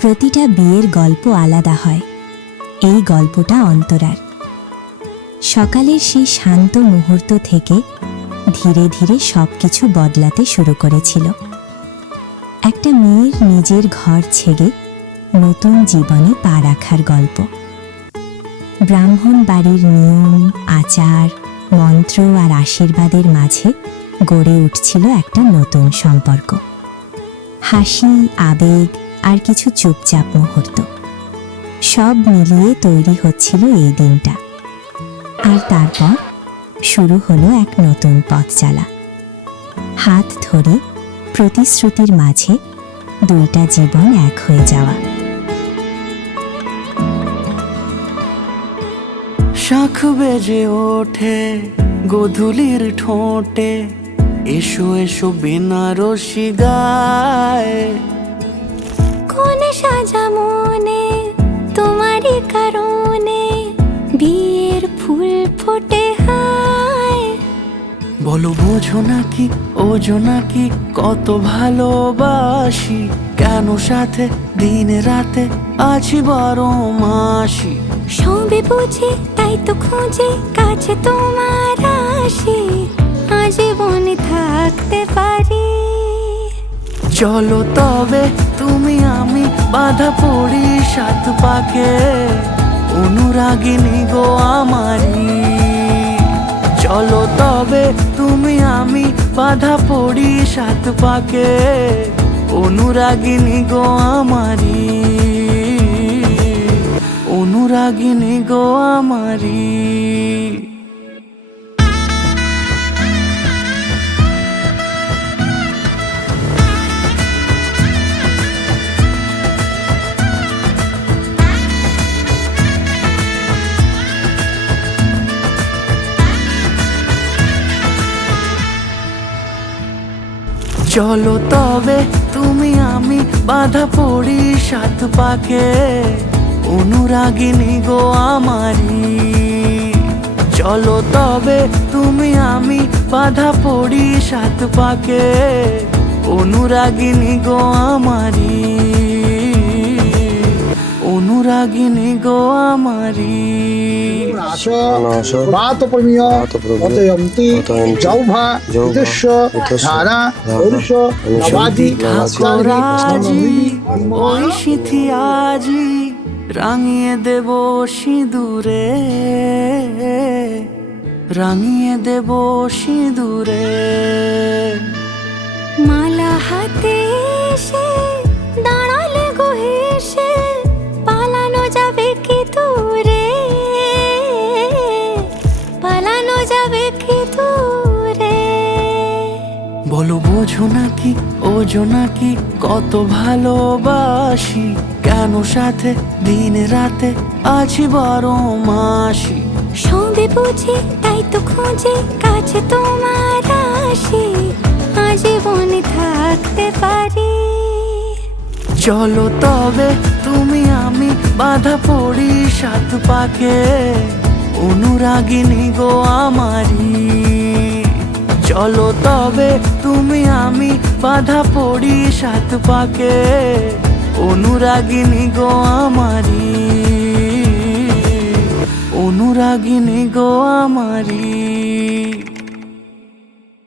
প্রতিটা বিয়ের গল্প আলাদা হয়। এই গল্পটা অন্তরার। সকালের সেই শান্ত মুহূর্ত থেকে ধীরে ধীরে সবকিছু বদলাতে শুরু করেছিল। একটা মেয়ের নিজের ঘর ছেড়ে নতুন জীবনে পা রাখার গল্প। ব্রাহ্মণ বাড়ির নিয়ম, আচার, মন্ত্র আর আশীর্বাদের মাঝে গড়ে উঠছিল একটা নতুন সম্পর্ক। হাসি, আবেগ আর কিছু চুপচাপ মুহূর্ত, সব মিলিয়ে তৈরি হচ্ছিল এই দিনটা। আর তারপর শুরু হলো এক নতুন পথ চলা। হাত ধরে প্রতিশ্রুতির মাঝে দুইটা জীবন এক হয়ে যাওয়া। শাখ বেজে ওঠে গোধূলির ঠোঁটে, এসো এসো বেনারসি গায়। কোনে সাজা মনে তোমারই কারণে বিয়ের ফুল ফোটে হায়। বলো বোঝো নাকি ওজো নাকি কত ভালোবাসি, কেন সাথে দিন রাতে আছি 12 মাসি। সবে বুঝি তাই তো খুঁজে কাছে তোমার আসি, আজীবনে থাকতে পারি। চলো তবে তুমি আমি বাঁধা পড়ি 7 পাকে, অনুরাগিনী গো আমারি। চলো তবে তুমি আমি বাঁধা পড়ি 7 পাকে, অনুরাগিনী গো আমারি, অনুরাগিনী গো আমারি। চলো তবে তুমি আমি বাঁধা পড়ি 7 পাকে, অনুরাগিনী গো আমারি। চলো তবে তুমি আমি বাঁধা পড়ি 7 পাকে, অনুরাগিনী গো আমারি, অনুরাগিনী গো আমারি। ওই সিথি আজি রাঙিয়ে দেব সিঁদুরে, রাঙিয়ে দেব সিঁদুরে। মালা হাতে এসে দাঁড়ালে গো হেসে, পালানো যাবে কি দূরে, পালানো যাবে কি দূরে। বলো বোঝো নাকি ওজো নাকি কত ভালোবাসি, কেন সাথে দিন রাতে আছি 12 মাসি। সবে বুঝি তাই তো খুঁজে কাছে তোমার আসি, আজীবনে থাকতে পারি। চলো তবে তুমি আমি বাঁধা পড়ি 7 পাকে, অনুরাগিনী গো আমারি। চলো তবে তুমি আমি বাঁধা পড়ি 7 পাকে, অনুরাগিনী গো আমারি, অনুরাগিনী গো আমারি।